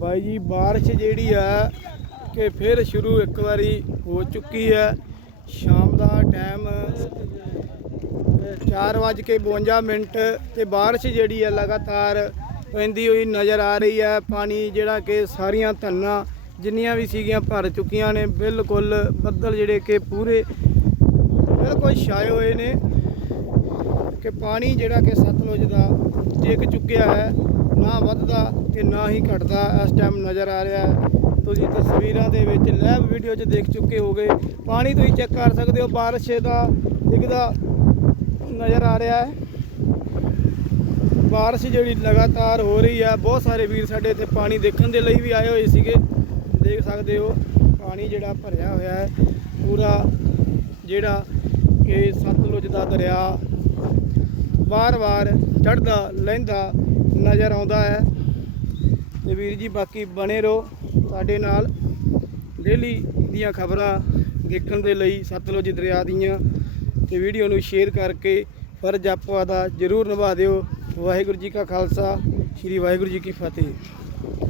ਬਾਈ ਜੀ, ਬਾਰਿਸ਼ ਜਿਹੜੀ ਆ ਕਿ ਫਿਰ ਸ਼ੁਰੂ ਇੱਕ ਵਾਰੀ ਹੋ ਚੁੱਕੀ ਹੈ ਸ਼ਾਮ ਦਾ ਟਾਈਮ 4:52 ਮਿੰਟ ਤੇ ਬਾਰਿਸ਼ ਜਿਹੜੀ ਹੈ ਲਗਾਤਾਰ ਪੈਂਦੀ ਹੋਈ ਨਜ਼ਰ ਆ ਰਹੀ ਹੈ ਪਾਣੀ ਜਿਹੜਾ ਕਿ ਸਾਰੀਆਂ ਧੰਨਾਂ ਜਿੰਨੀਆਂ ਵੀ ਸੀਗੀਆਂ ਭਰ ਚੁੱਕੀਆਂ ਨੇ, ਬਿਲਕੁਲ ਬੱਦਲ ਜਿਹੜੇ ਕਿ ਪੂਰੇ ਬਿਲਕੁਲ ਛਾਏ ਹੋਏ ਨੇ ਕਿ ਪਾਣੀ ਜਿਹੜਾ ਕਿ ਸਤਲੁਜ ਦਾ ਟਿਕ ਚੁੱਕਿਆ ਹੈ, ਨਾ ਵੱਧਦਾ ਤੇ ਨਾ ਹੀ ਘਟਦਾ ਇਸ ਟਾਈਮ ਨਜ਼ਰ ਆ ਰਿਹਾ ਹੈ। ਤੁਸੀਂ ਤਸਵੀਰਾਂ ਦੇ ਵਿੱਚ ਲੈਵ ਵੀਡੀਓ 'ਚ ਦੇਖ ਚੁੱਕੇ ਹੋਗੇ ਪਾਣੀ ਤੁਸੀਂ ਚੈੱਕ ਕਰ ਸਕਦੇ ਹੋ, ਬਾਰਿਸ਼ ਦਾ ਦਿਖਦਾ ਨਜ਼ਰ ਆ ਰਿਹਾ ਹੈ। ਬਾਰਿਸ਼ ਜਿਹੜੀ ਲਗਾਤਾਰ ਹੋ ਰਹੀ ਹੈ, ਬਹੁਤ ਸਾਰੇ ਵੀਰ ਸਾਡੇ ਇੱਥੇ ਪਾਣੀ ਦੇਖਣ ਦੇ ਲਈ ਵੀ ਆਏ ਹੋਏ ਸੀਗੇ। ਦੇਖ ਸਕਦੇ ਹੋ, ਪਾਣੀ ਜਿਹੜਾ ਭਰਿਆ ਹੋਇਆ ਹੈ, ਪੂਰਾ ਜਿਹੜਾ ਕਿ ਸਤਲੁਜ ਦਾ ਦਰਿਆ ਵਾਰ-ਵਾਰ ਚੜਦਾ ਲਹਿੰਦਾ ਨਜ਼ਰ ਆਉਂਦਾ ਹੈ। ਤੇ ਵੀਰ ਜੀ ਬਾਕੀ ਬਣੇ ਰਹੋ ਸਾਡੇ ਨਾਲ। ਡੇਲੀ ਦੀਆਂ ਖਬਰਾਂ ਦੇਖਣ ਦੇ ਲਈ ਸਤਲੁਜ ਦਰਿਆ ਦੀਆਂ ਤੇ ਵੀਡੀਓ ਨੂੰ ਸ਼ੇਅਰ ਕਰਕੇ ਫਰਜ਼ ਆਪੋ ਦਾ ਜਰੂਰ ਨਿਭਾ ਦਿਓ। ਵਾਹਿਗੁਰੂ ਜੀ ਕਾ ਖਾਲਸਾ, ਸ੍ਰੀ ਵਾਹਿਗੁਰੂ ਜੀ ਕੀ ਫਤਿਹ।